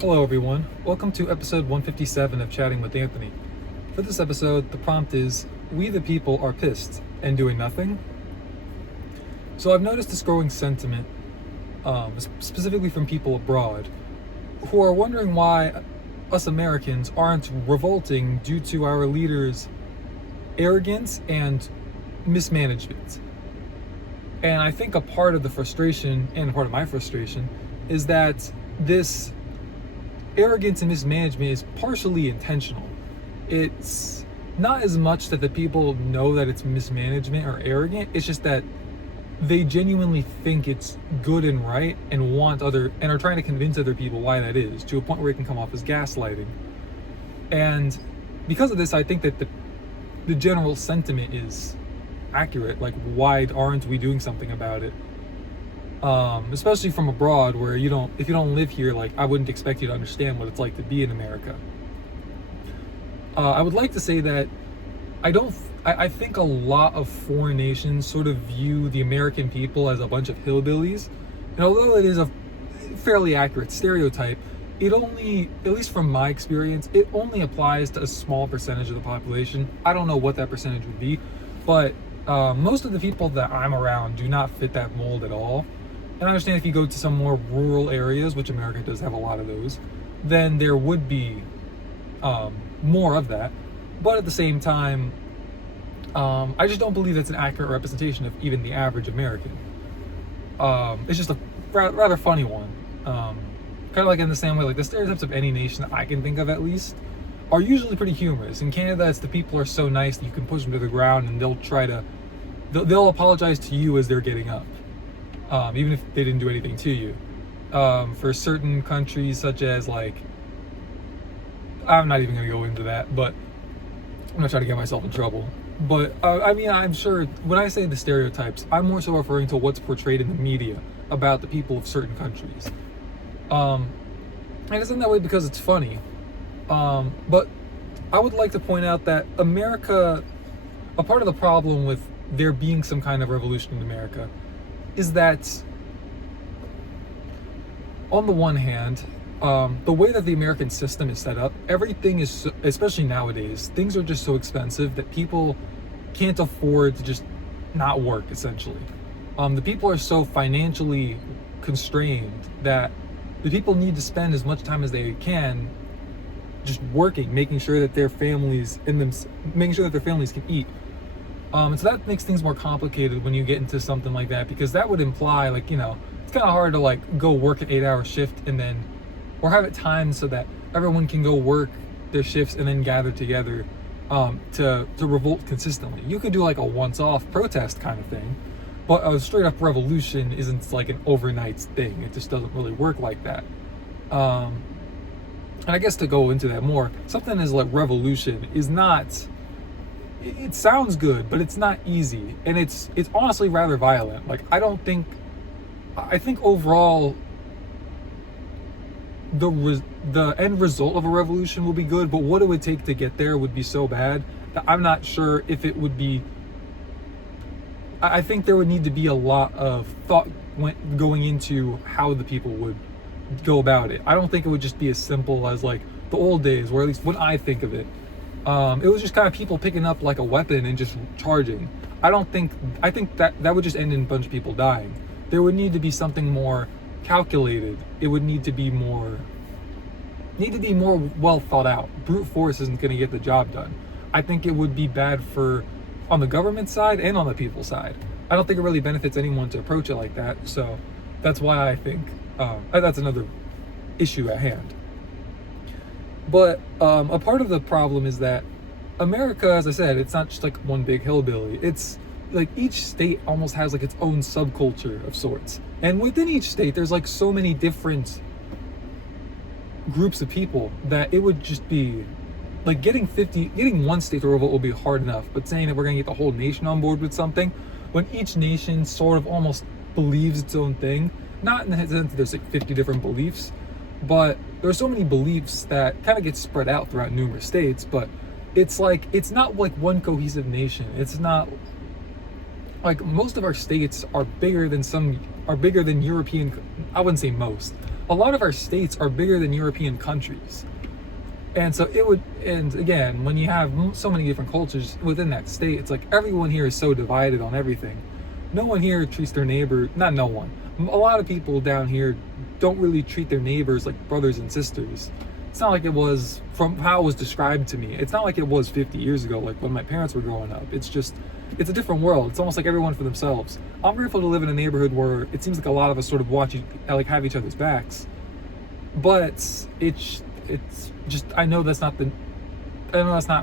Hello, everyone. Welcome to episode 157 of Chatting with Anthony. For this episode, the prompt is We the people are pissed and doing nothing. So, I've noticed this growing sentiment, specifically from people abroad, who are wondering why us Americans aren't revolting due to our leaders' arrogance and mismanagement. And I think a part of the frustration, and a part of my frustration, is that this arrogance and mismanagement is partially intentional. It's not as much that the people know that it's mismanagement or arrogant, it's just that they genuinely think it's good and right and are trying to convince other people why that is, to a point where it can come off as gaslighting. And because of this, I think that the general sentiment is accurate. Like, why aren't we doing something about it? Especially from abroad, where if you don't live here, like, I wouldn't expect you to understand what it's like to be in America. I would like to say that I think a lot of foreign nations sort of view the American people as a bunch of hillbillies, and although it is a fairly accurate stereotype, it only, at least from my experience, it only applies to a small percentage of the population. I don't know what that percentage would be, but most of the people that I'm around do not fit that mold at all. And I understand if you go to some more rural areas, which America does have a lot of those, then there would be more of that. But at the same time, I just don't believe that's an accurate representation of even the average American. It's just a rather funny one. Kind of like in the same way, like the stereotypes of any nation that I can think of at least are usually pretty humorous. In Canada, it's the people are so nice that you can push them to the ground and they'll apologize to you as they're getting up. Even if they didn't do anything to you. For certain countries, such as, like, I'm not even going to go into that, but I'm not trying to get myself in trouble. But I mean, I'm sure when I say the stereotypes, I'm more so referring to what's portrayed in the media about the people of certain countries. And it's in that way because it's funny. But I would like to point out that America, a part of the problem with there being some kind of revolution in America, is that, on the one hand, the way that the American system is set up, everything is, especially nowadays, things are just so expensive that people can't afford to just not work, essentially. The people are so financially constrained that the people need to spend as much time as they can just working, making sure that their families can eat. And so that makes things more complicated when you get into something like that, because that would imply, like, it's kind of hard to, like, go work an 8-hour shift or have it timed so that everyone can go work their shifts and then gather together to revolt consistently. You could do like a once-off protest kind of thing, but a straight-up revolution isn't like an overnight thing. It just doesn't really work like that. And I guess to go into that more, something as like revolution is not. It sounds good, but it's not easy, and it's honestly rather violent. Like, I think overall the end result of a revolution will be good, but what it would take to get there would be so bad that I'm not sure if it would be. I think there would need to be a lot of thought going into how the people would go about it. I don't think it would just be as simple as like the old days, where at least when I think of it, it was just kind of people picking up like a weapon and just charging. I think that would just end in a bunch of people dying. There would need to be something more calculated. It would need to be more well thought out. Brute force isn't going to get the job done. I think it would be bad on the government side and on the people side. I don't think it really benefits anyone to approach it like that. So that's why I think that's another issue at hand. But a part of the problem is that America, as I said, it's not just like one big hillbilly. It's like each state almost has like its own subculture of sorts. And within each state, there's like so many different groups of people that it would just be like getting one state to revolt will be hard enough. But saying that we're going to get the whole nation on board with something, when each nation sort of almost believes its own thing, not in the sense that there's like 50 different beliefs, but there are so many beliefs that kind of get spread out throughout numerous states. But it's not like one cohesive nation. It's not like most of our states are bigger than European. I wouldn't say most, a lot of our states are bigger than European countries. And so it would, and again, when you have so many different cultures within that state, it's like everyone here is so divided on everything. No one here treats their neighbor, not no one. A lot of people down here don't really treat their neighbors like brothers and sisters. It's not like it was, from how it was described to me, it's not like it was 50 years ago, like when my parents were growing up. It's just, it's a different world. It's almost like everyone for themselves. I'm grateful to live in a neighborhood where it seems like a lot of us sort of have each other's backs. But it's just, I know that's not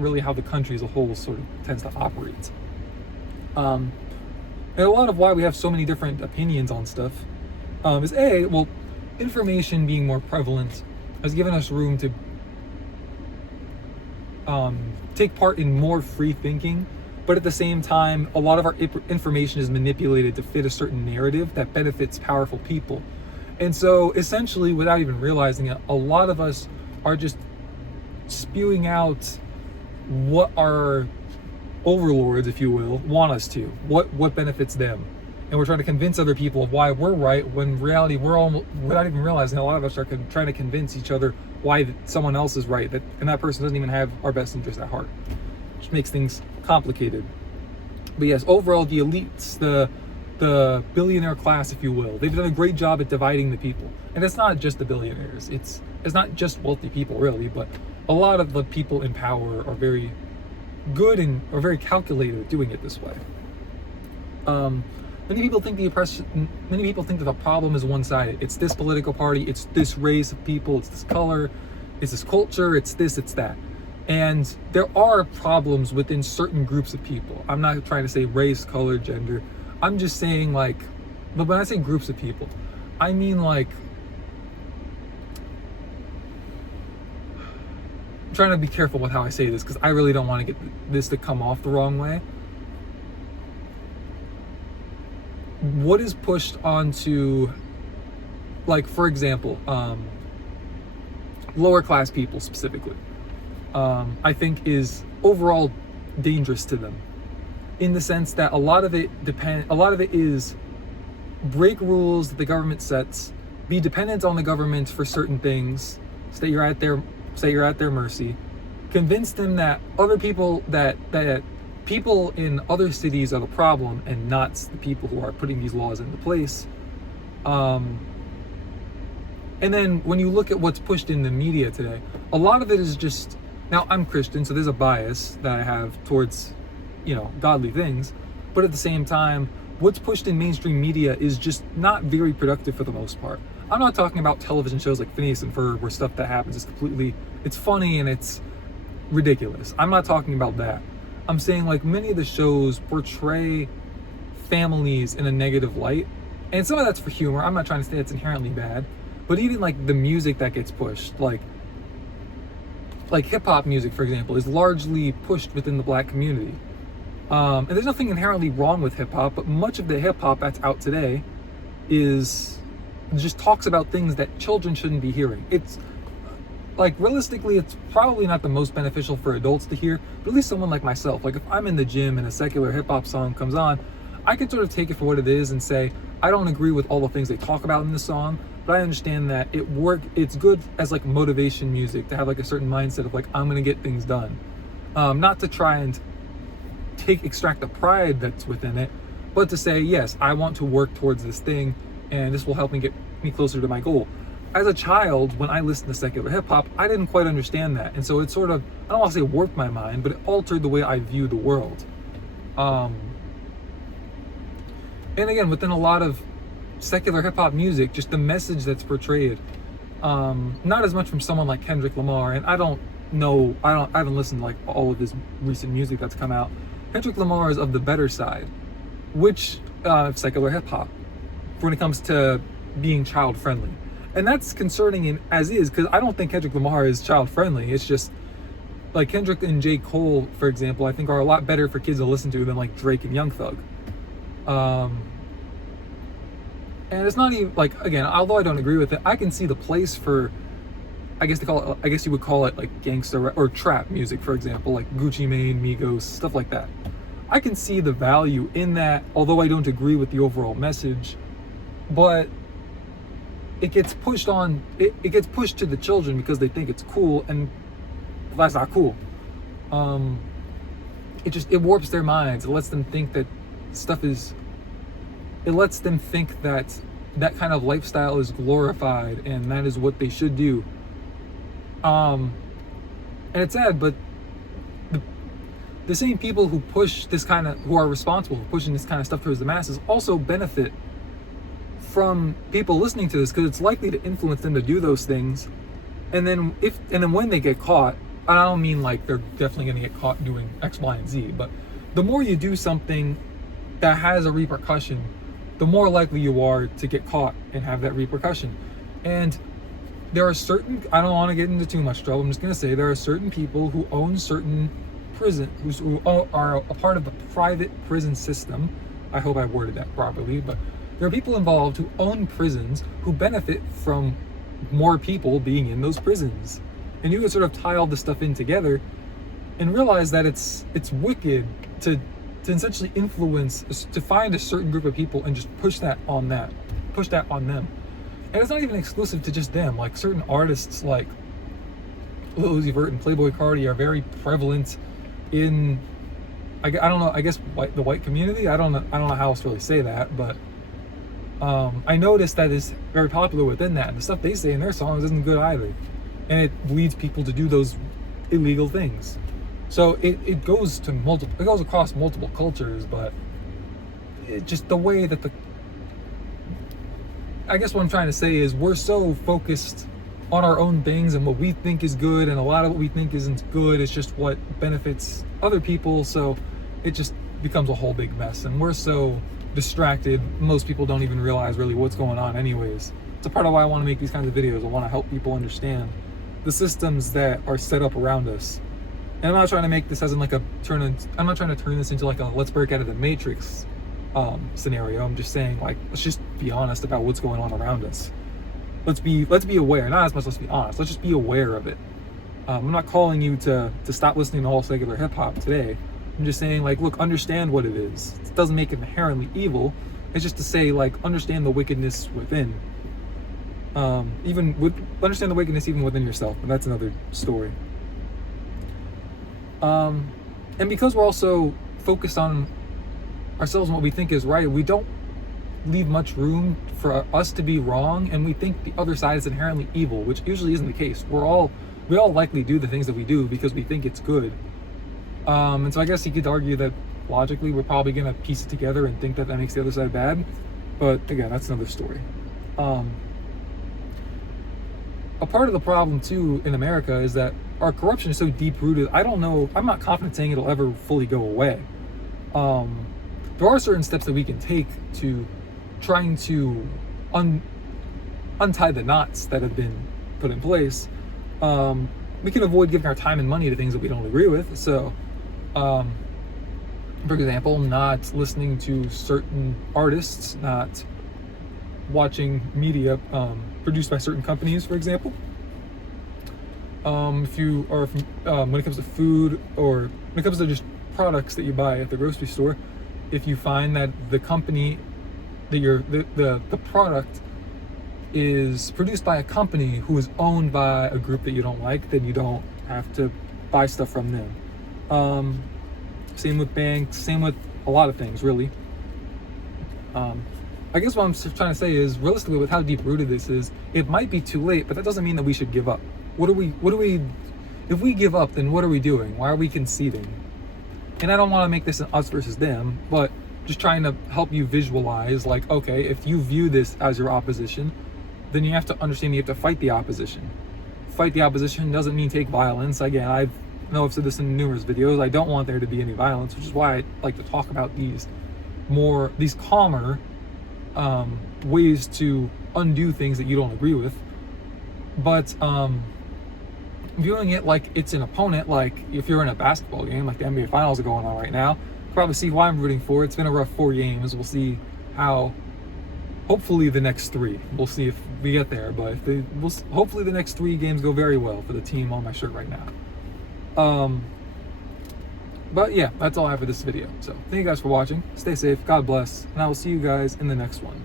really how the country as a whole sort of tends to operate. And a lot of why we have so many different opinions on stuff is information being more prevalent has given us room to take part in more free thinking, but at the same time, a lot of our information is manipulated to fit a certain narrative that benefits powerful people. And so essentially, without even realizing it, a lot of us are just spewing out what our overlords, if you will, want us to, what benefits them. And we're trying to convince other people of why we're right, when in reality we're all, without even realizing, a lot of us are trying to convince each other why someone else is right, and that person doesn't even have our best interest at heart, which makes things complicated. But yes, overall, the elites, the billionaire class, if you will, they've done a great job at dividing the people. And it's not just the billionaires, it's not just wealthy people really, but a lot of the people in power are very good and are very calculated at doing it this way. Many people think that the problem is one-sided. It's this political party, it's this race of people, it's this color, it's this culture, it's this, it's that. And there are problems within certain groups of people. I'm not trying to say race, color, gender. I'm just saying, like, but when I say groups of people, I mean, like, I'm trying to be careful with how I say this because I really don't want to get this to come off the wrong way. What is pushed onto, like, for example, lower class people specifically, I think is overall dangerous to them, in the sense that a lot of it is break rules that the government sets, be dependent on the government for certain things, so that you're at their mercy, convince them that other people, that people in other cities are the problem and not the people who are putting these laws into place. And then when you look at what's pushed in the media today, a lot of it is just, now I'm Christian, so there's a bias that I have towards, godly things, but at the same time, what's pushed in mainstream media is just not very productive for the most part. I'm not talking about television shows like Phineas and Ferb, where stuff that happens is it's funny and it's ridiculous. I'm not talking about that. I'm saying, like, many of the shows portray families in a negative light, and some of that's for humor. I'm not trying to say it's inherently bad, but even like the music that gets pushed, like hip-hop music, for example, is largely pushed within the Black community. And there's nothing inherently wrong with hip-hop, but much of the hip-hop that's out today just talks about things that children shouldn't be hearing. It's like, realistically, it's probably not the most beneficial for adults to hear, but at least someone like myself, like if I'm in the gym and a secular hip-hop song comes on, I can sort of take it for what it is and say, I don't agree with all the things they talk about in the song, but I understand that it's good as like motivation music to have like a certain mindset of like, I'm gonna get things done. Not to try and extract the pride that's within it, but to say, yes, I want to work towards this thing and this will help me get me closer to my goal. As a child, when I listened to secular hip-hop, I didn't quite understand that. And so it sort of, I don't want to say warped my mind, but it altered the way I view the world. And again, within a lot of secular hip-hop music, just the message that's portrayed, not as much from someone like Kendrick Lamar, and I haven't listened to like all of his recent music that's come out. Kendrick Lamar is of the better side, which secular hip-hop, when it comes to being child-friendly. And that's concerning as is, because I don't think Kendrick Lamar is child-friendly. It's just, like, Kendrick and J. Cole, for example, I think are a lot better for kids to listen to than, like, Drake and Young Thug. And it's not even, like, again, although I don't agree with it, I can see the place for, I guess you would call it, like, gangster or trap music, for example, like Gucci Mane, Migos, stuff like that. I can see the value in that, although I don't agree with the overall message, but it gets pushed on, it gets pushed to the children because they think it's cool, and that's not cool. It warps their minds. It lets them think that it lets them think that that kind of lifestyle is glorified and that is what they should do. And it's sad, but the same people who who are responsible for pushing this kind of stuff towards the masses also benefit from people listening to this, because it's likely to influence them to do those things. And then when they get caught, and I don't mean like they're definitely going to get caught doing X, Y, and Z, but the more you do something that has a repercussion, the more likely you are to get caught and have that repercussion. And there are certain, I don't want to get into too much trouble, I'm just going to say there are certain people who own certain who are a part of the private prison system. I hope I worded that properly, but there are people involved who own prisons who benefit from more people being in those prisons. And you can sort of tie all this stuff in together and realize that it's wicked to essentially influence, to find a certain group of people and just push that on them. And it's not even exclusive to just them. Like certain artists like Lil Uzi Vert and Playboi Carti are very prevalent in, I don't know, I guess the white community. I don't know how else to really say that, but I noticed that it's very popular within that, and the stuff they say in their songs isn't good either, and it leads people to do those illegal things. So it goes across multiple cultures, but just the way that I guess what I'm trying to say is we're so focused on our own things and what we think is good, and a lot of what we think isn't good is just what benefits other people, so it just becomes a whole big mess, and we're so distracted, most people don't even realize really what's going on anyways. It's a part of why I want to make these kinds of videos. I want to help people understand the systems that are set up around us. And I'm not trying to make this as in like I'm not trying to turn this into like a let's break out of the Matrix scenario. I'm just saying, like, let's just be honest about what's going on around us. Let's be aware. Not as much let's be honest. Let's just be aware of it. I'm not calling you to stop listening to all secular hip hop today. I'm just saying, like, look, understand what it is. It doesn't make it inherently evil. It's just to say, like, understand the wickedness within. Understand the wickedness even within yourself, but that's another story. And because we're also focused on ourselves and what we think is right, we don't leave much room for us to be wrong, and we think the other side is inherently evil, which usually isn't the case. We all likely do the things that we do because we think it's good. And so I guess you could argue that logically we're probably going to piece it together and think that makes the other side bad. But again, that's another story. A part of the problem too in America is that our corruption is so deep rooted. I'm not confident saying it'll ever fully go away. There are certain steps that we can take to trying to untie the knots that have been put in place. We can avoid giving our time and money to things that we don't agree with. So, for example, not listening to certain artists, not watching media produced by certain companies, for example. If you are when it comes to food, or when it comes to just products that you buy at the grocery store, if you find that the company that the product is produced by a company who is owned by a group that you don't like, then you don't have to buy stuff from them. Same with banks, same with a lot of things, really. I guess what I'm trying to say is, realistically, with how deep rooted this is, it might be too late, but that doesn't mean that we should give up. If we give up, then what are we doing? Why are we conceding? And I don't want to make this an us versus them, but just trying to help you visualize, like, okay, if you view this as your opposition, then you have to understand you have to fight the opposition. Fight the opposition doesn't mean take violence. Again, I've said this in numerous videos. I don't want there to be any violence, which is why I like to talk about these calmer ways to undo things that you don't agree with. But viewing it like it's an opponent, like if you're in a basketball game, like the NBA Finals are going on right now, you probably see why I'm rooting for it. It's been a rough 4 games. We'll see how. Hopefully the next 3. We'll see if we get there, but hopefully the next 3 games go very well for the team on my shirt right now. But yeah, that's all I have for this video. So thank you guys for watching. Stay safe. God bless, and I will see you guys in the next one.